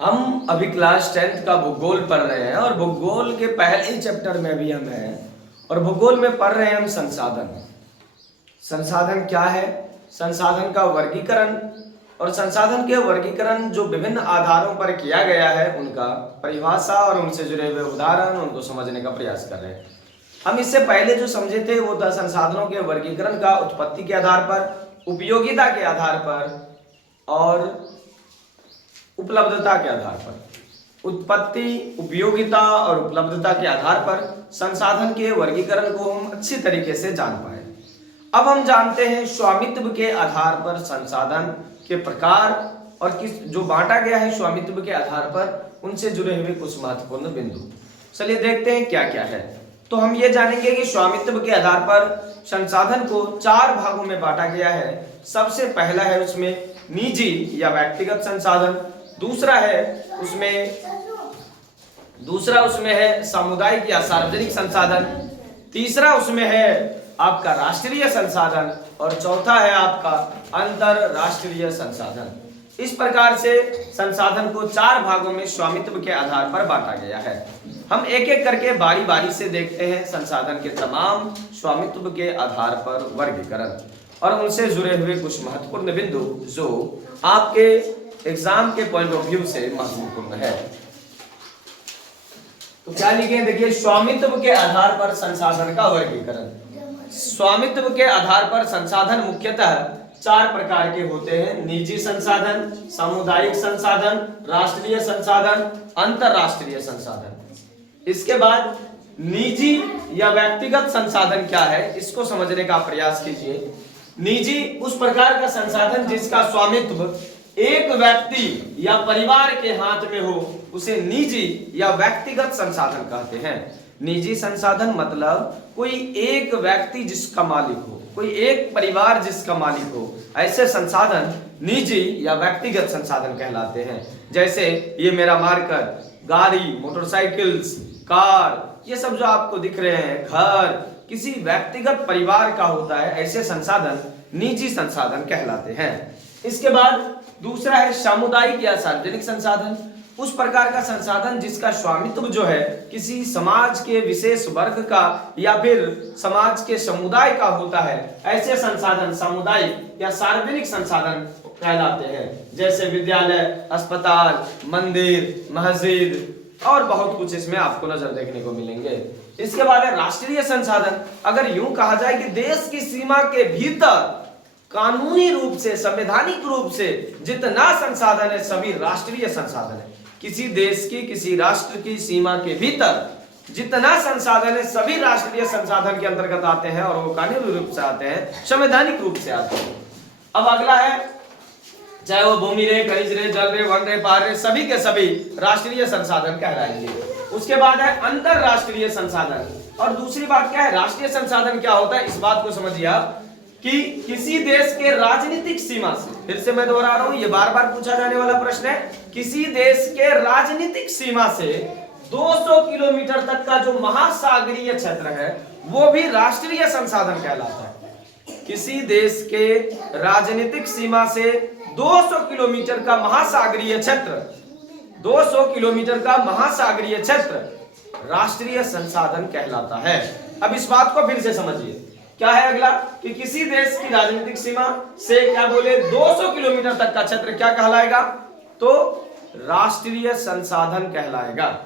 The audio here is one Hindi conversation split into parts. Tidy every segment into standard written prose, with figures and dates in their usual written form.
हम अभी क्लास 10th का भूगोल पढ़ रहे हैं और भूगोल के पहले ही चैप्टर में भी हम हैं और भूगोल में पढ़ रहे हैं हम संसाधन। संसाधन क्या है? संसाधन का वर्गीकरण और संसाधन के वर्गीकरण जो विभिन्न आधारों पर किया गया है उनका परिभाषा और उनसे जुड़े हुए उदाहरण उनको समझने का प्रयास कर रहे हैं। हम इससे पहले जो समझे थे वो था संसाधनों के वर्गीकरण का उत्पत्ति के आधार पर, उपयोगिता के आधार पर और उपलब्धता के आधार पर। उत्पत्ति, उपयोगिता और उपलब्धता के आधार पर संसाधन के वर्गीकरण को हम अच्छी तरीके से जान पाए। अब हम जानते हैं स्वामित्व के आधार पर संसाधन के प्रकार और किस जो बांटा गया है स्वामित्व के आधार पर उनसे जुड़े हुए कुछ महत्वपूर्ण बिंदु। चलिए देखते हैं क्या क्या है। तो हम ये जानेंगे कि स्वामित्व के आधार पर संसाधन को 4 भागों में बांटा गया है। सबसे पहला है उसमें निजी या व्यक्तिगत संसाधन, दूसरा उसमें है सामुदायिक या सार्वजनिक संसाधन, तीसरा उसमें है आपका राष्ट्रीय संसाधन और चौथा है आपका अंतरराष्ट्रीय संसाधन। इस प्रकार से संसाधन को 4 भागों में स्वामित्व के आधार पर बांटा गया है। हम एक एक करके बारी बारी से देखते हैं संसाधन के तमाम स्वामित्व के आधार पर वर्गीकरण और उनसे जुड़े हुए कुछ महत्वपूर्ण बिंदु जो आपके एग्जाम के पॉइंट ऑफ व्यू से महत्वपूर्ण है। तो क्या लिखे? देखिए, स्वामित्व के आधार पर संसाधन का वर्गीकरण। स्वामित्व के आधार पर संसाधन मुख्यतः 4 प्रकार के होते हैं: निजी संसाधन, सामुदायिक संसाधन, राष्ट्रीय संसाधन, अंतरराष्ट्रीय संसाधन। इसके बाद निजी या व्यक्तिगत संसाधन क्या है, इसको समझने का प्रयास कीजिए। निजी उस प्रकार का संसाधन जिसका स्वामित्व एक व्यक्ति या परिवार के हाथ में हो उसे निजी या व्यक्तिगत संसाधन कहते हैं। निजी संसाधन मतलब कोई एक व्यक्ति जिसका मालिक हो, कोई एक परिवार जिसका मालिक हो, ऐसे संसाधन निजी या व्यक्तिगत संसाधन कहलाते हैं। जैसे ये मेरा मार्कर, गाड़ी, मोटरसाइकिल्स, कार, ये सब जो आपको दिख रहे हैं, घर किसी व्यक्तिगत परिवार का होता है, ऐसे संसाधन निजी संसाधन कहलाते हैं। इसके बाद दूसरा है सामुदायिक या सार्वजनिक संसाधन। उस प्रकार का संसाधन जिसका स्वामित्व जो है किसी समाज के विशेष वर्ग का या फिर समाज के समुदाय का होता है, ऐसे संसाधन सामुदायिक या सार्वजनिक संसाधन कहलाते हैं। जैसे विद्यालय, अस्पताल, मंदिर, मस्जिद और बहुत कुछ इसमें आपको नजर देखने को मिलेंगे। इसके बाद है राष्ट्रीय संसाधन। अगर यूं कहा जाए कि देश की सीमा के भीतर कानूनी रूप से, संवैधानिक रूप से जितना संसाधन है सभी राष्ट्रीय संसाधन है। किसी देश की, किसी राष्ट्र की सीमा के भीतर जितना संसाधन है सभी राष्ट्रीय संसाधन के अंतर्गत आते हैं और वो कानूनी रूप से आते हैं, संवैधानिक रूप से आते हैं। अब अगला है, चाहे वो भूमि रहे, खनिज रहे, जल रहे, वन रहे, पार रहे, सभी के सभी राष्ट्रीय संसाधन कहलाएंगे। उसके बाद है अंतरराष्ट्रीय संसाधन। और दूसरी बात क्या है, राष्ट्रीय संसाधन क्या होता है, इस बात को समझिए आप कि किसी देश के राजनीतिक सीमा से, फिर से मैं दोहरा रहा हूं, ये बार बार पूछा जाने वाला प्रश्न है, किसी देश के राजनीतिक सीमा से 200 किलोमीटर तक का जो महासागरीय क्षेत्र है वो भी राष्ट्रीय संसाधन कहलाता है। किसी देश के राजनीतिक सीमा से 200 किलोमीटर का महासागरीय क्षेत्र, 200 किलोमीटर का महासागरीय क्षेत्र राष्ट्रीय संसाधन कहलाता है। अब इस बात को फिर से समझिए, क्या है अगला कि किसी देश की राजनीतिक सीमा से क्या बोले 200 किलोमीटर तक का क्षेत्र क्या कहलाएगा, तो राष्ट्रीय संसाधन कहलाएगा।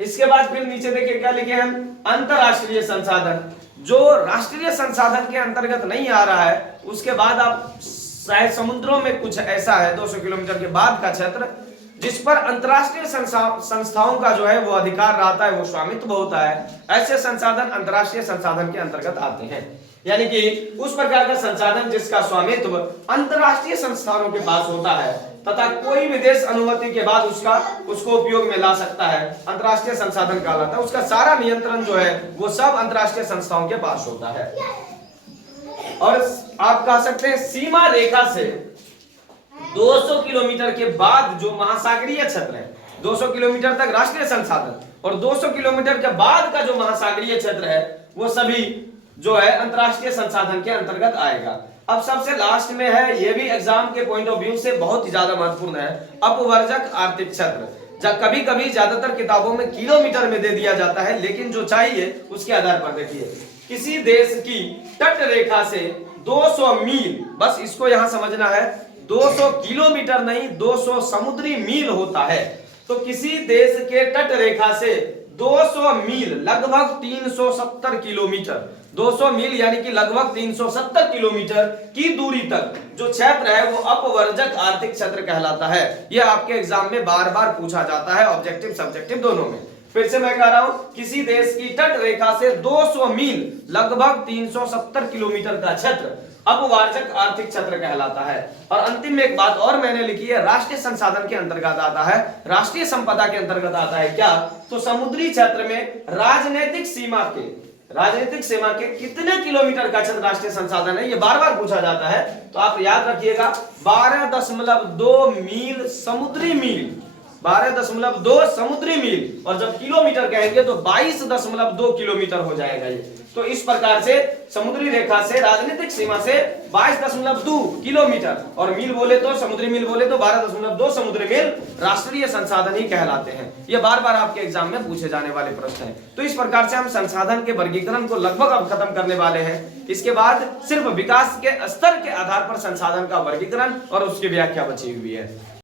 इसके बाद फिर नीचे देखिए क्या लिखे हम, अंतरराष्ट्रीय संसाधन। जो राष्ट्रीय संसाधन के अंतर्गत नहीं आ रहा है उसके बाद आप शायद समुद्रों में कुछ ऐसा है 200 किलोमीटर के बाद का क्षेत्र जिस पर अंतरराष्ट्रीय संस्थाओं का जो है वो अधिकार रहता है, वो स्वामित्व होता है, ऐसे संसाधन अंतरराष्ट्रीय संसाधन के अंतर्गत आते हैं। यानी कि उस प्रकार का संसाधन जिसका स्वामित्व अंतरराष्ट्रीय संस्थानों के पास होता है तथा कोई भी देश अनुमति के बाद उसको उपयोग में ला सकता है, अंतरराष्ट्रीय संसाधन कहलाता है। उसका सारा नियंत्रण जो है वो सब अंतरराष्ट्रीय संस्थाओं के पास होता है। और आप कह सकते हैं सीमा रेखा से 200 किलोमीटर के बाद जो महासागरीय क्षेत्र है, 200 किलोमीटर तक राष्ट्रीय संसाधन और 200 किलोमीटर के बाद का जो महासागरीय क्षेत्र है वो सभी जो है अंतरराष्ट्रीय संसाधन के अंतर्गत आएगा। अब सबसे लास्ट में है, ये भी एग्जाम के पॉइंट ऑफ व्यू से बहुत ही ज्यादा महत्वपूर्ण है, अपवर्जक आर्थिक क्षेत्र। जब कभी कभी ज्यादातर किताबों में किलोमीटर में दे दिया जाता है, लेकिन जो चाहिए उसके आधार पर देखिए, किसी देश की तट रेखा से 200 मील, बस इसको यहां समझना है, 200 किलोमीटर नहीं 200 समुद्री मील होता है। तो किसी देश के तट रेखा से 200 मील लगभग 370 किलोमीटर, 200 मील यानी कि लगभग 370 किलोमीटर की दूरी तक जो क्षेत्र है वो अपवर्जक आर्थिक क्षेत्र कहलाता है। यह आपके एग्जाम में बार बार पूछा जाता है, ऑब्जेक्टिव सब्जेक्टिव दोनों में। फिर से मैं कह रहा हूं, किसी देश की तट रेखा से 200 मील लगभग 370 किलोमीटर का क्षेत्र अपवार्जक आर्थिक क्षेत्र कहलाता है। और अंतिम में एक बात और मैंने लिखी है, राष्ट्रीय संसाधन के अंतर्गत आता है, राष्ट्रीय संपदा के अंतर्गत आता है क्या, तो समुद्री क्षेत्र में राजनीतिक सीमा के कितने किलोमीटर का क्षेत्र राष्ट्रीय संसाधन है, ये बार बार पूछा जाता है। तो आप याद रखिएगा 12.2 मील समुद्री मील, 12.2 समुद्री मील, और जब किलोमीटर कहेंगे तो 22.2 किलोमीटर हो जाएगा ये। तो इस प्रकार से समुद्री रेखा से राजनीतिक सीमा से 22.2 किलोमीटर, और मील बोले तो समुद्री मील बोले तो 12.2 समुद्री मील राष्ट्रीय संसाधन ही कहलाते हैं। ये बार बार आपके एग्जाम में पूछे जाने वाले प्रश्न हैं। तो इस प्रकार से हम संसाधन के वर्गीकरण को लगभग अब खत्म करने वाले हैं। इसके बाद सिर्फ विकास के स्तर के आधार पर संसाधन का वर्गीकरण और उसकी व्याख्या बची हुई है।